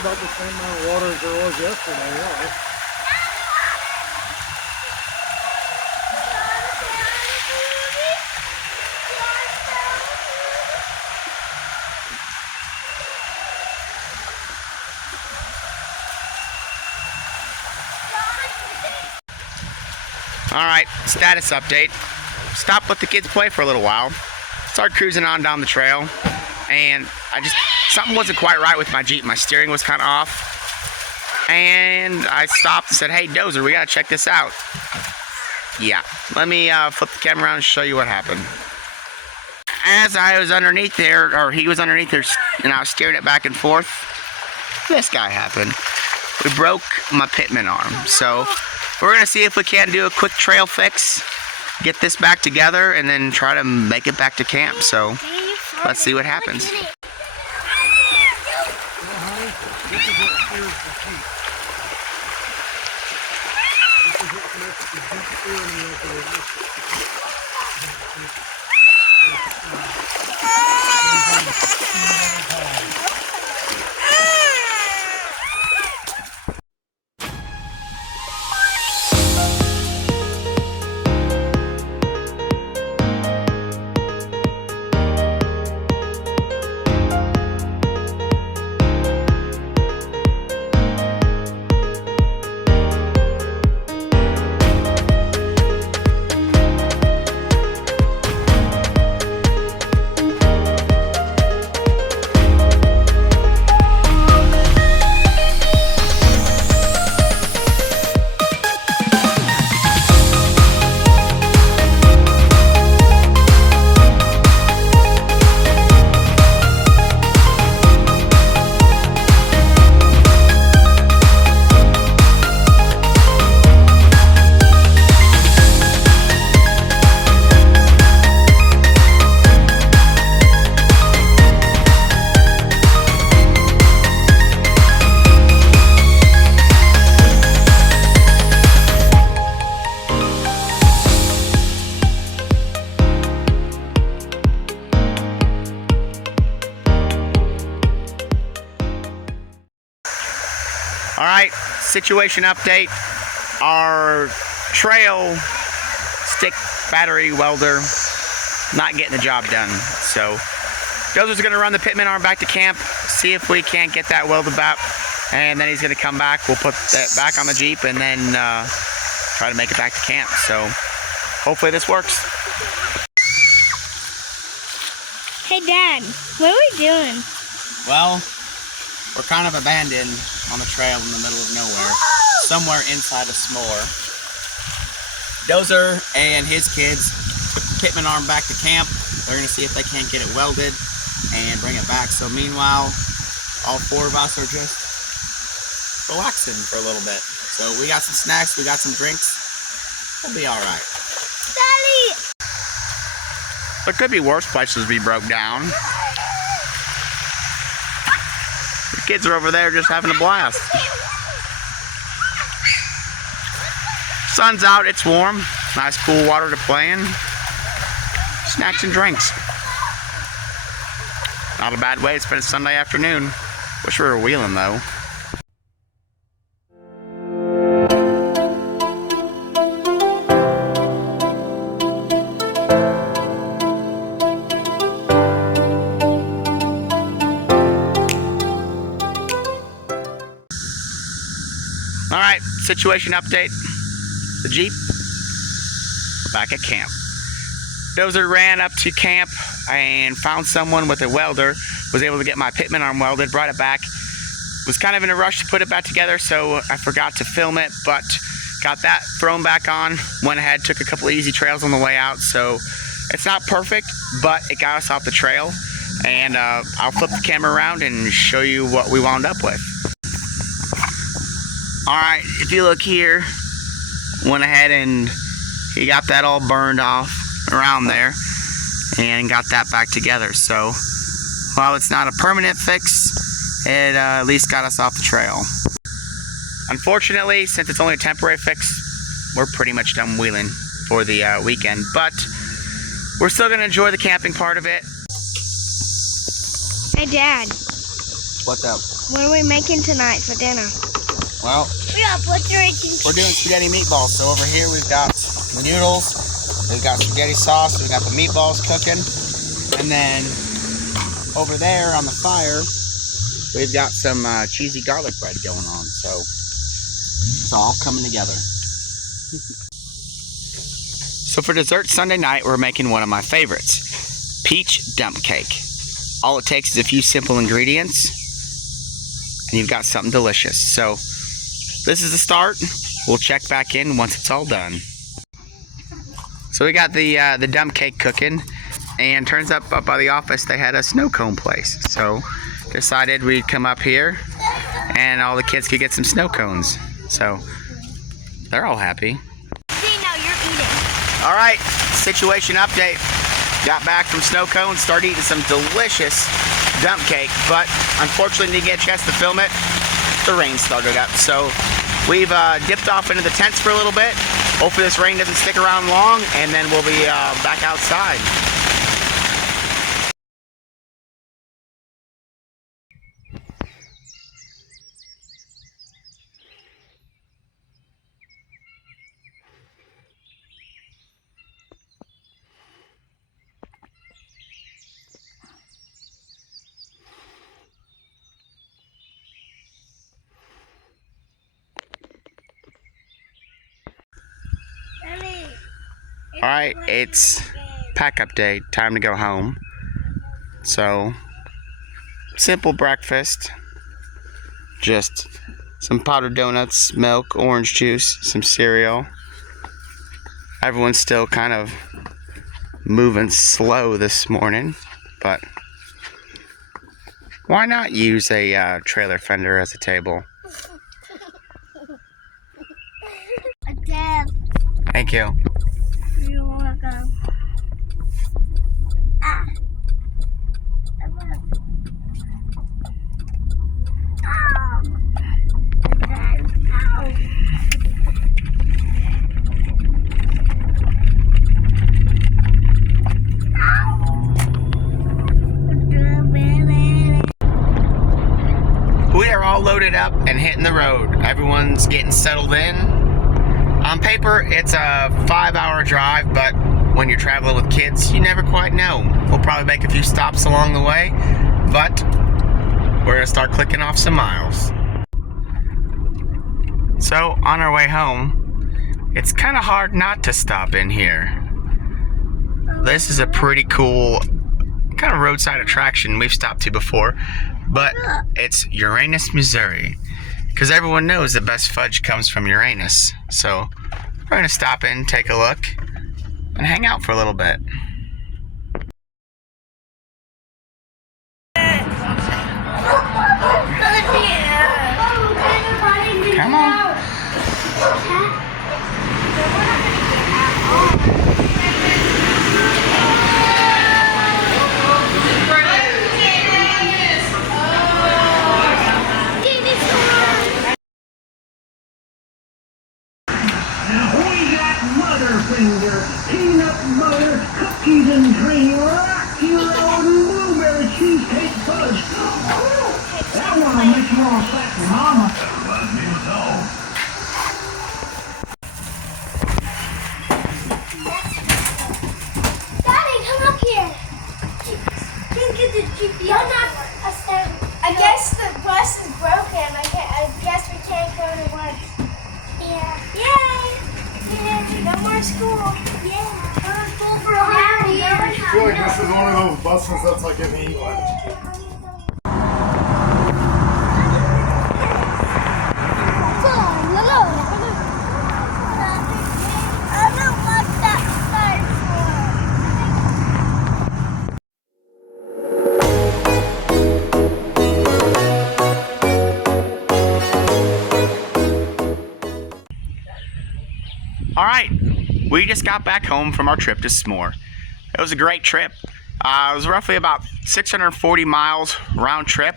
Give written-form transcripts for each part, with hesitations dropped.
About the same amount of water as there was yesterday, really. Alright, status update. Stopped, let the kids play for a little while. Started cruising on down the trail, and something wasn't quite right with my Jeep. My steering was kind of off, and I stopped and said, hey Dozer, we gotta check this out. Yeah, let me flip the camera around and show you what happened. As I was underneath there, or he was underneath there, and I was steering it back and forth, this guy happened. We broke my pitman arm, so we're gonna see if we can't do a quick trail fix, get this back together, and then try to make it back to camp. So let's see what happens. This is what steers the Jeep. This is what connects the Jeep steering wheel to the Alright, situation update. Our trail stick battery welder not getting the job done. So Dozer's going to run the pitman arm back to camp, see if we can't get that welded back, and then he's going to come back. We'll put that back on the Jeep and then try to make it back to camp. So hopefully this works. Hey Dad, what are we doing? Well, we're kind of abandoned on the trail in the middle of nowhere, somewhere inside of SMORR. Dozer and his kids took the pitman arm back to camp. They're going to see if they can't get it welded and bring it back. So meanwhile, all four of us are just relaxing for a little bit. So we got some snacks, we got some drinks. We'll be all right. Daddy! There could be worse places to be broke down. The kids are over there just having a blast. Sun's out, it's warm. Nice cool water to play in. Snacks and drinks. Not a bad way to spend a Sunday afternoon. Wish we were wheeling though. Alright, situation update. The Jeep back at camp. Dozer ran up to camp and found someone with a welder, was able to get my pitman arm welded, brought it back. Was kind of in a rush to put it back together, so I forgot to film it, but got that thrown back on. Went ahead, took a couple of easy trails on the way out, so It's not perfect, but it got us off the trail. And I'll flip the camera around and show you what we wound up with. Alright, if you look here, went ahead and he got that all burned off around there and got that back together. So while it's not a permanent fix, it at least got us off the trail. Unfortunately, since it's only a temporary fix, we're pretty much done wheeling for the weekend, but we're still going to enjoy the camping part of it. Hey, Dad. What's up? What are we making tonight for dinner? Well, we're doing spaghetti meatballs. So over here we've got the noodles, we've got spaghetti sauce, we've got the meatballs cooking, and then over there on the fire we've got some cheesy garlic bread going on. So it's all coming together. So for dessert Sunday night, we're making one of my favorites, peach dump cake. All it takes is a few simple ingredients and you've got something delicious. So this is the start. We'll check back in once it's all done. So we got the dump cake cooking, and turns up by the office they had a snow cone place. So decided we'd come up here and all the kids could get some snow cones. So they're all happy. All right, situation update. Got back from snow cones, started eating some delicious dump cake, but unfortunately didn't get a chance to film it. The rain started up, so we've dipped off into the tents for a little bit. Hopefully this rain doesn't stick around long, and then we'll be back outside. Alright, it's pack up day, time to go home. So, simple breakfast. Just some powdered donuts, milk, orange juice, some cereal. Everyone's still kind of moving slow this morning, but why not use a trailer fender as a table? Dad. Thank you. You're welcome. Ah. We are all loaded up and hitting the road. Everyone's getting settled in. On paper, it's a 5-hour drive, but when you're traveling with kids, you never quite know. We'll probably make a few stops along the way, but we're gonna start clicking off some miles. So, on our way home, it's kind of hard not to stop in here. This is a pretty cool kind of roadside attraction we've stopped to before, but it's Uranus, Missouri. Because everyone knows the best fudge comes from Uranus. So we're going to stop in, take a look, and hang out for a little bit. Come on. Peanut butter, cookies and cream, rock your own blueberry cheesecake fudge. That one will make you all fat for mama. That reminds me of all. Daddy, come up here. Just get the GPS. I guess the bus is broken. I guess we can't go to work. Yeah. Yay! No more school. Yeah. No more school for a whole year. I feel like this is one of those buses that's like in England. Alright, we just got back home from our trip to SMORR. It was a great trip. It was roughly about 640 miles round trip.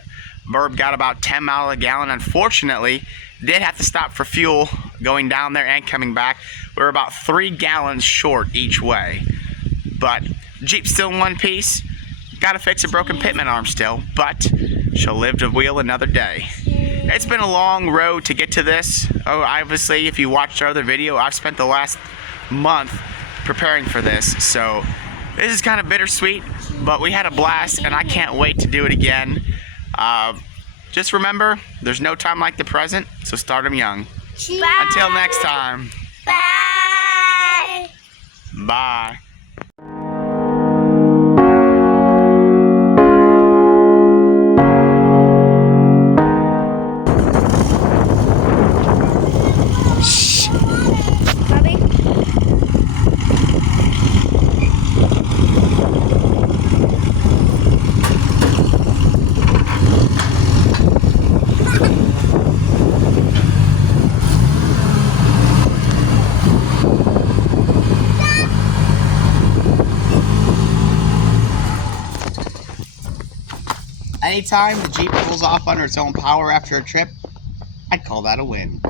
Burb got about 10 miles a gallon. Unfortunately, did have to stop for fuel going down there and coming back. We were about 3 gallons short each way. But Jeep's still in one piece. Gotta fix a broken pitman arm still, but she'll live to wheel another day. It's been a long road to get to this. Oh, obviously, if you watched our other video, I've spent the last month preparing for this, so this is kind of bittersweet, but we had a blast, and I can't wait to do it again. Just remember, there's no time like the present, so start them young. Bye. Until next time. Bye. Bye. Bobby? Anytime the Jeep pulls off under its own power after a trip, I'd call that a win.